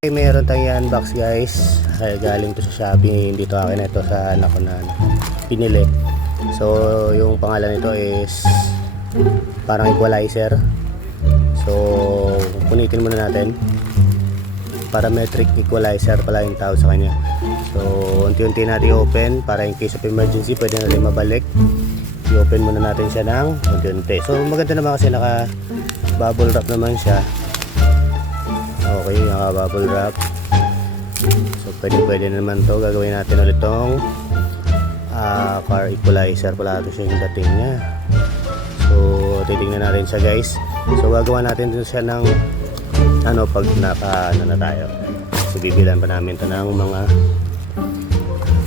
Okay, meron tayong unbox guys. Ay, galing to sa Shopee. Hindi to akin, ito sa anak ko na pinili. So yung pangalan nito is parang equalizer. So punitin muna natin. Parametric equalizer pala yung tawag sa kanya. So unti-unti natin i-open para in case of emergency pwede natin mabalik. I-open muna natin siya ng unti-unti. So maganda naman kasi naka bubble wrap naman siya. Okay, naka bubble wrap. So pwede naman to. Gagawin natin ulit tong car equalizer pala ito siya yung dating niya. So titingnan natin siya guys. So gagawa natin din siya ng pag naka na tayo. So bibilan pa namin ito ng mga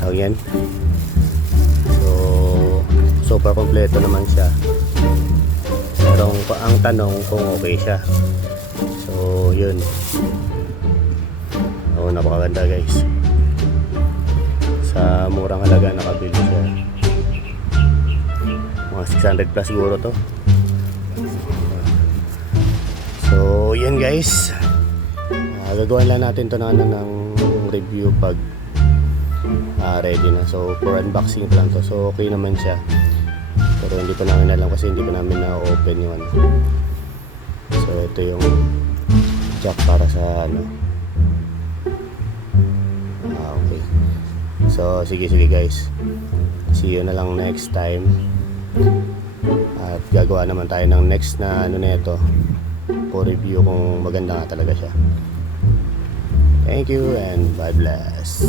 tawag yan. So super kompleto naman siya. Pero ang tanong kung okay siya. So yun. Napakaganda guys. Sa murang halaga nakabili siya. Mga 600 plus siguro to. So yan guys. Gagawin lang natin to ng review pag ready na. So for unboxing pa lang to. So okay naman siya. Pero hindi pa namin alam kasi hindi pa namin na-open yung So ito yung jack para sa okay. So sige guys. See you na lang next time. At gagawa naman tayo ng next na nito for review kung maganda nga talaga siya. Thank you and bye bless.